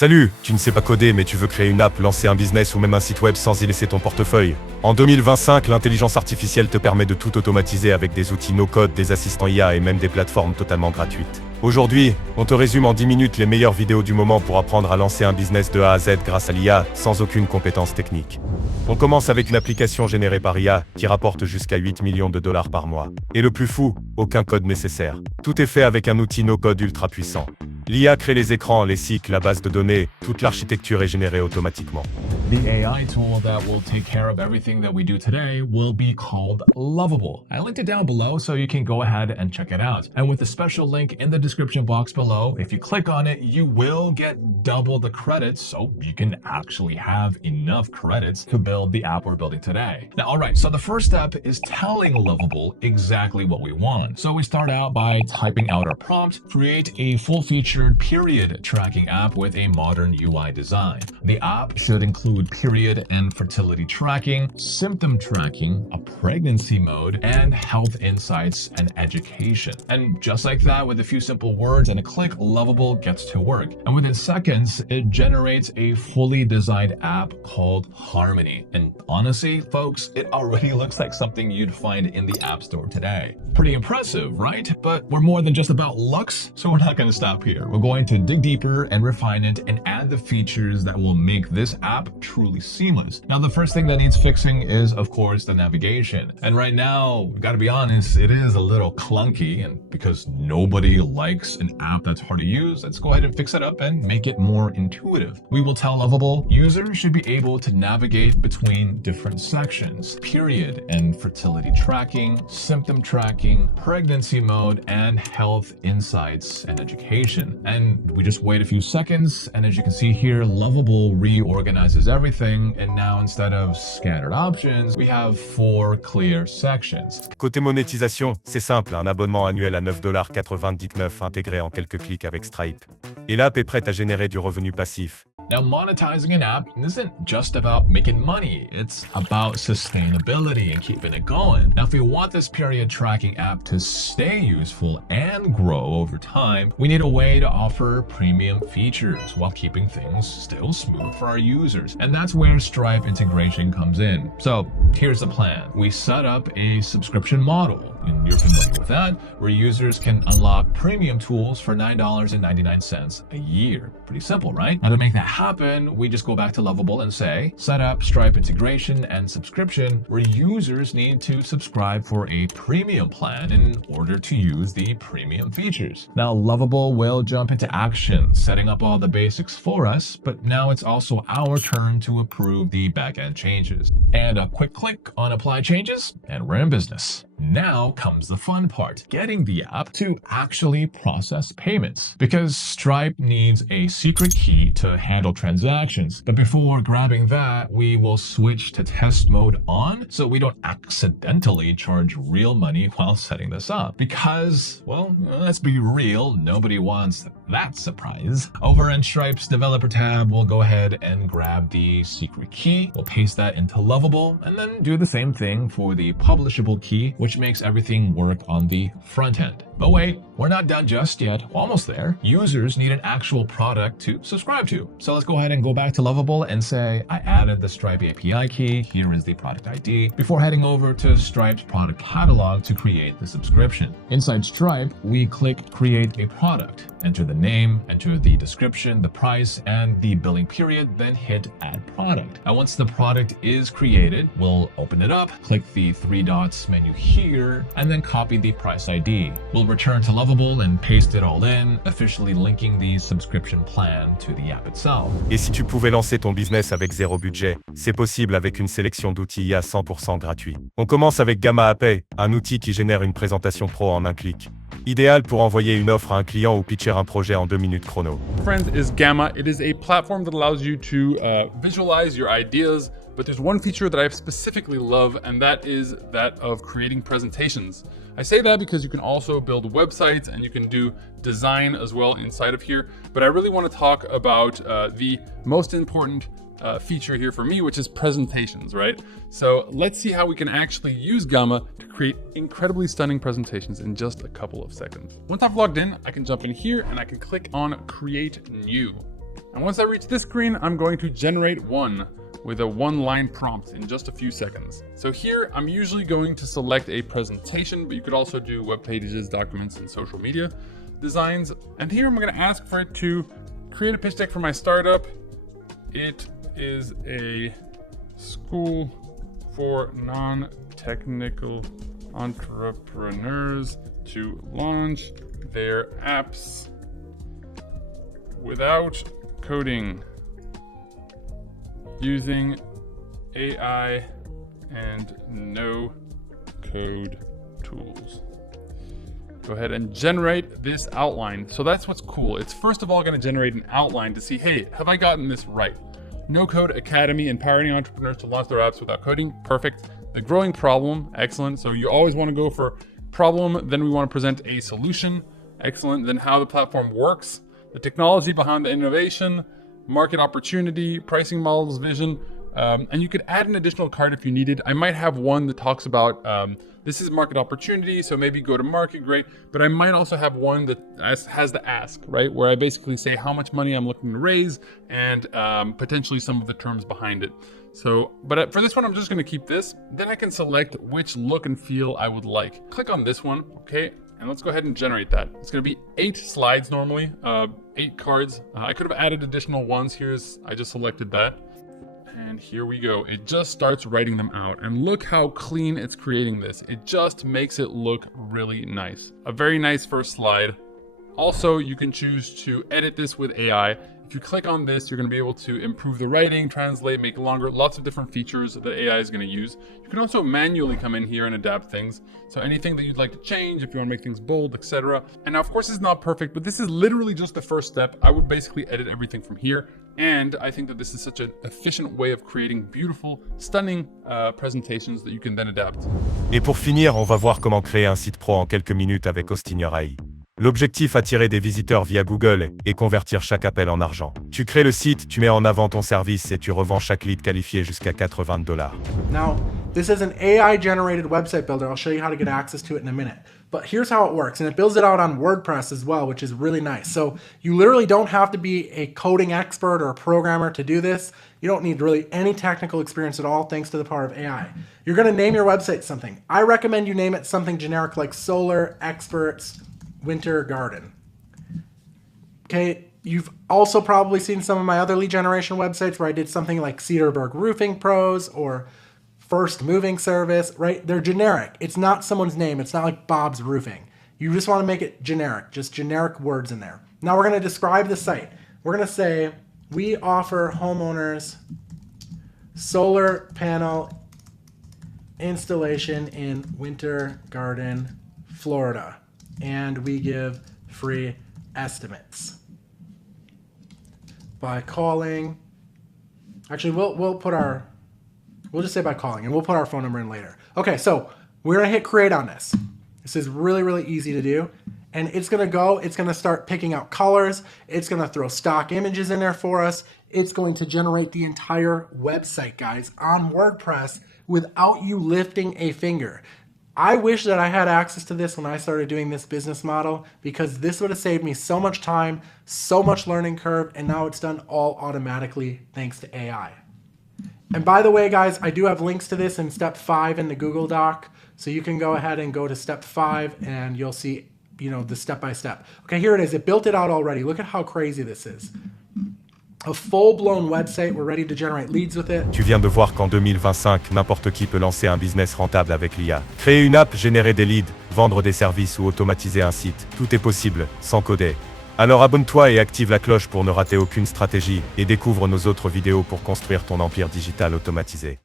Salut, tu ne sais pas coder mais tu veux créer une app, lancer un business ou même un site web sans y laisser ton portefeuille. En 2025, l'intelligence artificielle te permet de tout automatiser avec des outils no-code, des assistants IA et même des plateformes totalement gratuites. Aujourd'hui, on te résume en 10 minutes les meilleures vidéos du moment pour apprendre à lancer un business de A à Z grâce à l'IA, sans aucune compétence technique. On commence avec une application générée par IA qui rapporte jusqu'à 8 millions de dollars par mois. Et le plus fou, aucun code nécessaire. Tout est fait avec un outil no-code ultra puissant. L'IA crée les écrans, les cycles, la base de données, toute l'architecture est générée automatiquement. The AI tool that will take care of everything that we do today will be called Lovable. I linked it down below so you can go ahead and check it out. And with the special link in the description box below, if you click on it, you will get double the credits, so you can actually have enough credits to build the app we're building today. Now, all right, so the first step is telling Lovable exactly what we want. So we start out by typing out our prompt, create a full-featured period tracking app with a modern UI design. The app should include period and fertility tracking, symptom tracking, a pregnancy mode, and health insights and education. And just like that, with a few simple words and a click, Lovable gets to work. And within seconds, it generates a fully designed app called Harmony. And honestly, folks, it already looks like something you'd find in the App Store today. Pretty impressive, right? But we're more than just about looks, so we're not going to stop here. We're going to dig deeper and refine it and add the features that will make this app truly seamless. Now, the first thing that needs fixing is, of course, the navigation. And right now, we've got to be honest, it is a little clunky, and because nobody likes an app that's hard to use, let's go ahead and fix it up and make it more intuitive. We will tell Lovable users should be able to navigate between different sections: period and fertility tracking, symptom tracking, pregnancy mode, and health insights and education. And we just wait a few seconds, and as you can see here, Lovable reorganizes everything, and now instead of scattered options, we have 4 clear sections. Côté monétisation, c'est simple, un abonnement annuel à 9,99$ intégré en quelques clics avec Stripe. Et l'app est prête à générer du revenu passif. Now, monetizing an app isn't just about making money. It's about sustainability and keeping it going. Now, if we want this period tracking app to stay useful and grow over time, we need a way to offer premium features while keeping things still smooth for our users. And that's where Stripe integration comes in. So here's the plan. We set up a subscription model, and you're familiar with that, where users can unlock premium tools for $9.99 a year. Pretty simple, right? Now, to make that happen, we just go back to Lovable and say, set up Stripe integration and subscription, where users need to subscribe for a premium plan in order to use the premium features. Now, Lovable will jump into action, setting up all the basics for us, but now it's also our turn to approve the backend changes. And a quick click on apply changes, and we're in business. Now comes the fun part, getting the app to actually process payments. Because Stripe needs a secret key to handle transactions. But before grabbing that, we will switch to test mode on so we don't accidentally charge real money while setting this up. Because, well, let's be real, nobody wants that surprise. Over in Stripe's developer tab, we'll go ahead and grab the secret key. We'll paste that into Lovable and then do the same thing for the publishable key, which makes everything work on the front end. But wait, we're not done just yet. We're almost there. Users need an actual product to subscribe to. So let's go ahead and go back to Lovable and say, I added the Stripe API key. Here is the product ID before heading over to Stripe's product catalog to create the subscription. Inside Stripe, we click create a product. Enter the name, enter the description, the price, and the billing period, then hit add product. Now, once the product is created, we'll open it up, click the 3 dots menu here, and then copy the price ID. We'll return to Lovable and paste it all in, officially linking the subscription plan to the app itself. Et si tu pouvais lancer ton business avec zéro budget, c'est possible avec une sélection d'outils IA 100% gratuits. On commence avec Gamma Pay, un outil qui génère une présentation pro en un clic. Idéal pour envoyer une offre à un client ou pitcher un projet en 2 minutes chrono. Friends, is Gamma. It is a platform that allows you to visualize your ideas, but there's one feature that I specifically love, and that is that of creating presentations. I say that because you can also build websites and you can do design as well inside of here, but I really want to talk about the most important feature here for me, which is presentations, right? So let's see how we can actually use Gamma to create incredibly stunning presentations in just a couple of seconds. Once I've logged in, I can jump in here and I can click on Create New. And once I reach this screen, I'm going to generate one with a one-line prompt in just a few seconds. So here, I'm usually going to select a presentation, but you could also do web pages, documents, and social media designs. And here I'm gonna ask for it to create a pitch deck for my startup. It is a school for non-technical entrepreneurs to launch their apps without coding, using AI and no code tools. Go ahead and generate this outline. So that's what's cool. It's first of all going to generate an outline to see, hey, have I gotten this right? No Code Academy, empowering entrepreneurs to launch their apps without coding. Perfect. The growing problem. Excellent. So you always want to go for problem. Then we want to present a solution. Excellent. Then how the platform works, the technology behind the innovation, market opportunity, pricing models, vision, and you could add an additional card if you needed. I might have one that talks about this is market opportunity, so maybe go to market, great. But I might also have one that has the ask, right? Where I basically say how much money I'm looking to raise and potentially some of the terms behind it. So, but for this one, I'm just gonna keep this. Then I can select which look and feel I would like. Click on this one, okay? And let's go ahead and generate that. It's gonna be 8 slides normally, 8 cards. I could have added additional ones. I just selected that. And here we go. It just starts writing them out. And look how clean it's creating this. It just makes it look really nice. A very nice first slide. Also, you can choose to edit this with AI. If you click on this, you're going to be able to improve the writing, translate, make it longer, lots of different features that AI is going to use. You can also manually come in here and adapt things. So anything that you'd like to change, if you want to make things bold, etc. And now, of course, it's not perfect, but this is literally just the first step. I would basically edit everything from here. And I think that this is such an efficient way of creating beautiful, stunning presentations that you can then adapt. Et pour finir, on va voir comment créer un site pro en quelques minutes avec Austin AI. L'objectif, attirer des visiteurs via Google et convertir chaque appel en argent. Tu crées le site, tu mets en avant ton service et tu revends chaque lead qualifié jusqu'à $80. Now, this is an AI-generated website builder. I'll show you how to get access to it in a minute. But here's how it works, and it builds it out on WordPress as well, which is really nice. So you literally don't have to be a coding expert or a programmer to do this. You don't need really any technical experience at all, thanks to the power of AI. You're gonna name your website something. I recommend you name it something generic like Solar Experts Winter Garden. Okay, you've also probably seen some of my other lead generation websites where I did something like Cedarburg Roofing Pros or First Moving Service, right? They're generic. It's not someone's name. It's not like Bob's Roofing. You just want to make it generic, just generic words in there. Now we're going to describe the site. We're going to say, we offer homeowners solar panel installation in Winter Garden, Florida. And we give free estimates by calling. Actually, we'll just say by calling, and we'll put our phone number in later. Okay, so we're gonna hit create on this. This is really, really easy to do. And it's gonna start picking out colors. It's gonna throw stock images in there for us. It's going to generate the entire website, guys, on WordPress without you lifting a finger. I wish that I had access to this when I started doing this business model, because this would have saved me so much time, so much learning curve, and now it's done all automatically thanks to AI. And by the way, guys, I do have links to this in step 5 in the Google Doc, so you can go ahead and go to step 5 and you'll see, the step-by-step. Okay, here it is. It built it out already. Look at how crazy this is. A full-blown website, we're ready to generate leads with it. Tu viens de voir qu'en 2025, n'importe qui peut lancer un business rentable avec l'IA. Créer une app, générer des leads, vendre des services ou automatiser un site, tout est possible, sans coder. Alors abonne-toi et active la cloche pour ne rater aucune stratégie, et découvre nos autres vidéos pour construire ton empire digital automatisé.